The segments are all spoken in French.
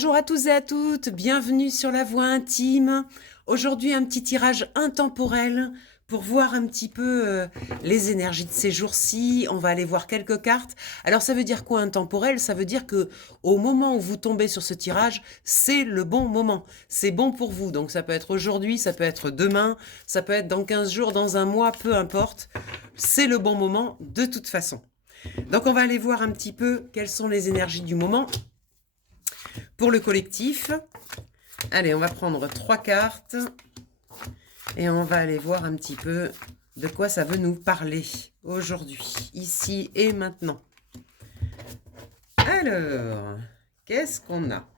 Bonjour à tous et à toutes, bienvenue sur la voie intime. Aujourd'hui, un petit tirage intemporel pour voir un petit peu les énergies de ces jours-ci. On va aller voir quelques cartes. Alors, ça veut dire quoi intemporel? Ça veut dire que au moment où vous tombez sur ce tirage, c'est le bon moment. C'est bon pour vous. Donc, ça peut être aujourd'hui, ça peut être demain, ça peut être dans 15 jours, dans un mois, peu importe. C'est le bon moment de toute façon. Donc, on va aller voir un petit peu quelles sont les énergies du moment. Pour le collectif, allez, on va prendre 3 cartes et on va aller voir un petit peu de quoi ça veut nous parler aujourd'hui, ici et maintenant. Alors, qu'est-ce qu'on a?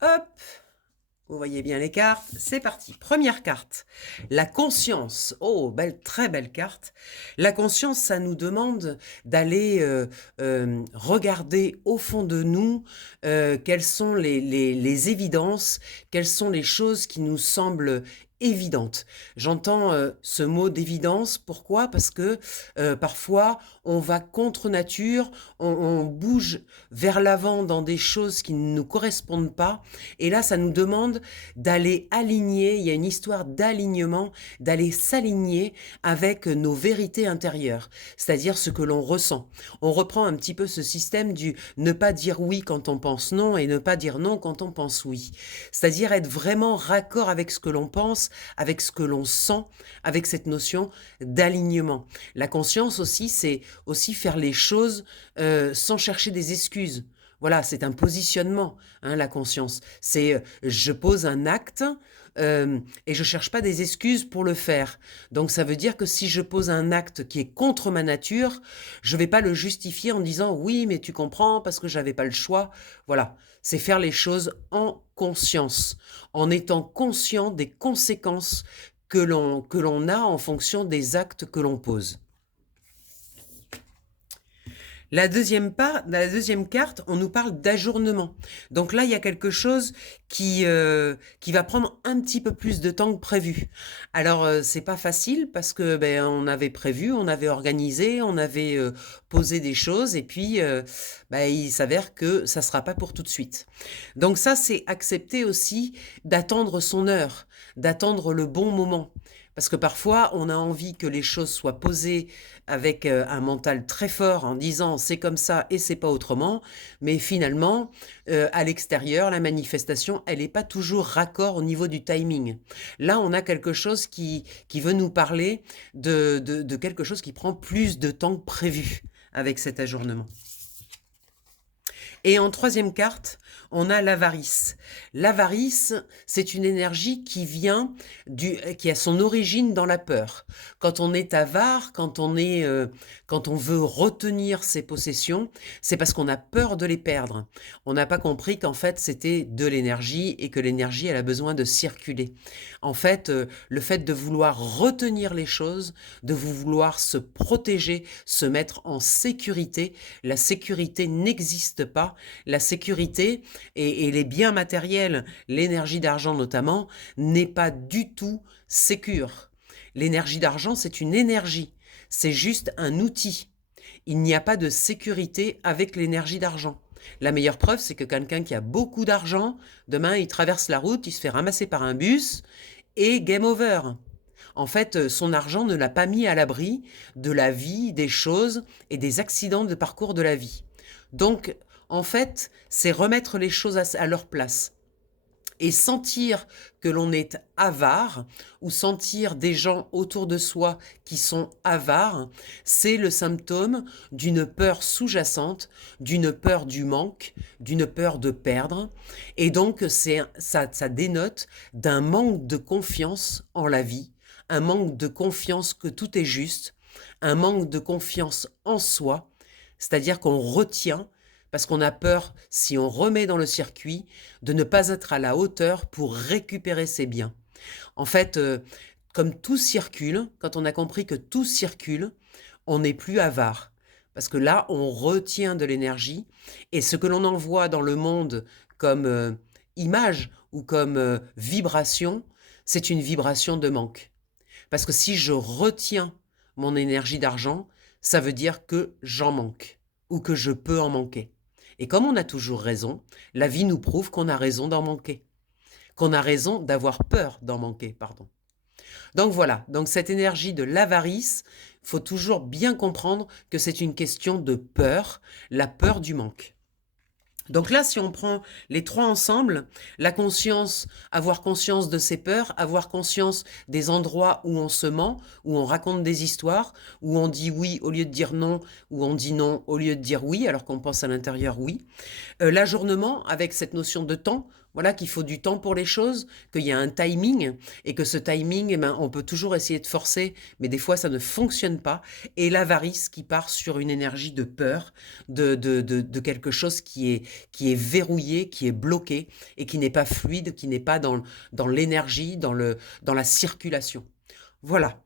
Hop, vous voyez bien les cartes, c'est parti. Première carte, la conscience. Oh, très belle carte. La conscience, ça nous demande d'aller regarder au fond de nous quelles sont les évidences, quelles sont les choses qui nous semblent évidentes. J'entends ce mot d'évidence. Pourquoi? Parce que parfois, on va contre nature, on bouge vers l'avant dans des choses qui ne nous correspondent pas. Et là, ça nous demande d'aller aligner, il y a une histoire d'alignement, d'aller s'aligner avec nos vérités intérieures, c'est-à-dire ce que l'on ressent. On reprend un petit peu ce système du ne pas dire oui quand on pense non et ne pas dire non quand on pense oui. C'est-à-dire être vraiment raccord avec ce que l'on pense, avec ce que l'on sent, avec cette notion d'alignement. La conscience aussi, c'est aussi faire les choses sans chercher des excuses. Voilà, c'est un positionnement, hein, la conscience. C'est je pose un acte et je cherche pas des excuses pour le faire. Donc ça veut dire que si je pose un acte qui est contre ma nature, je vais pas le justifier en disant oui, mais tu comprends parce que j'avais pas le choix. Voilà, c'est faire les choses en conscience, en étant conscient des conséquences que l'on a en fonction des actes que l'on pose. La deuxième carte, on nous parle d'ajournement. Donc là, il y a quelque chose qui va prendre un petit peu plus de temps que prévu. Alors, c'est pas facile parce que on avait prévu, on avait organisé, on avait posé des choses et puis il s'avère que ça sera pas pour tout de suite. Donc ça, c'est accepter aussi d'attendre son heure, d'attendre le bon moment. Parce que parfois, on a envie que les choses soient posées avec un mental très fort en disant c'est comme ça et c'est pas autrement. Mais finalement, à l'extérieur, la manifestation, elle n'est pas toujours raccord au niveau du timing. Là, on a quelque chose qui veut nous parler de quelque chose qui prend plus de temps que prévu avec cet ajournement. Et en troisième carte, on a l'avarice. L'avarice, c'est une énergie qui vient qui a son origine dans la peur. Quand on est avare, quand on veut retenir ses possessions, c'est parce qu'on a peur de les perdre. On n'a pas compris qu'en fait c'était de l'énergie et que l'énergie elle a besoin de circuler. En fait, le fait de vouloir retenir les choses, de vouloir se protéger, se mettre en sécurité, la sécurité n'existe pas. La sécurité et les biens matériels, l'énergie d'argent notamment, n'est pas du tout sécure. L'énergie d'argent, c'est une énergie, c'est juste un outil. Il n'y a pas de sécurité avec l'énergie d'argent. La meilleure preuve, c'est que quelqu'un qui a beaucoup d'argent, demain, il traverse la route, il se fait ramasser par un bus et game over. En fait, son argent ne l'a pas mis à l'abri de la vie, des choses et des accidents de parcours de la vie. Donc, en fait, c'est remettre les choses à leur place. Et sentir que l'on est avare ou sentir des gens autour de soi qui sont avares, c'est le symptôme d'une peur sous-jacente, d'une peur du manque, d'une peur de perdre. Et donc, ça dénote d'un manque de confiance en la vie, un manque de confiance que tout est juste, un manque de confiance en soi, c'est-à-dire qu'on retient parce qu'on a peur, si on remet dans le circuit, de ne pas être à la hauteur pour récupérer ses biens. En fait, comme tout circule, quand on a compris que tout circule, on n'est plus avare. Parce que là, on retient de l'énergie et ce que l'on envoie dans le monde comme image ou comme vibration, c'est une vibration de manque. Parce que si je retiens mon énergie d'argent, ça veut dire que j'en manque ou que je peux en manquer. Et comme on a toujours raison, la vie nous prouve qu'on a raison d'en manquer, qu'on a raison d'avoir peur d'en manquer, pardon. Donc voilà, donc cette énergie de l'avarice, il faut toujours bien comprendre que c'est une question de peur, la peur du manque. Donc là, si on prend les trois ensemble, la conscience, avoir conscience de ses peurs, avoir conscience des endroits où on se ment, où on raconte des histoires, où on dit oui au lieu de dire non, où on dit non au lieu de dire oui, alors qu'on pense à l'intérieur oui. L'ajournement avec cette notion de temps, voilà qu'il faut du temps pour les choses, qu'il y a un timing et que ce timing, eh ben, on peut toujours essayer de forcer, mais des fois ça ne fonctionne pas. Et l'avarice qui part sur une énergie de peur, de quelque chose qui est verrouillé, qui est bloqué et qui n'est pas fluide, qui n'est pas dans l'énergie, dans la circulation. Voilà.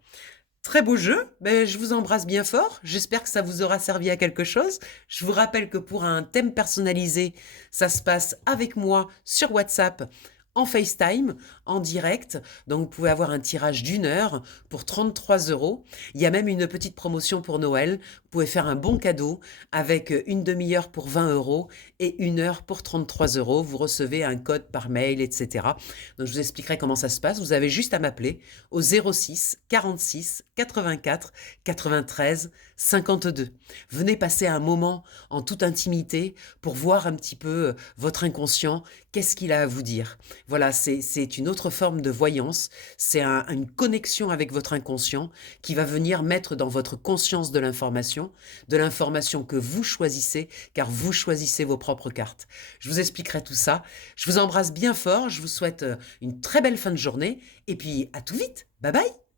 Très beau jeu, ben, je vous embrasse bien fort, j'espère que ça vous aura servi à quelque chose. Je vous rappelle que pour un thème personnalisé, ça se passe avec moi sur WhatsApp, en FaceTime, en direct. Donc vous pouvez avoir un tirage d'1 heure pour 33 €. Il y a même une petite promotion pour Noël. Vous pouvez faire un bon cadeau avec une demi-heure pour 20 € et 1 heure pour 33 €. Vous recevez un code par mail, etc. Donc je vous expliquerai comment ça se passe. Vous avez juste à m'appeler au 06 46 84 93 52. Venez passer un moment en toute intimité pour voir un petit peu votre inconscient, qu'est-ce qu'il a à vous dire. Voilà, c'est une autre forme de voyance, c'est une connexion avec votre inconscient qui va venir mettre dans votre conscience de l'information que vous choisissez, car vous choisissez vos propres cartes. Je vous expliquerai tout ça. Je vous embrasse bien fort, je vous souhaite une très belle fin de journée, et puis à tout vite. Bye bye!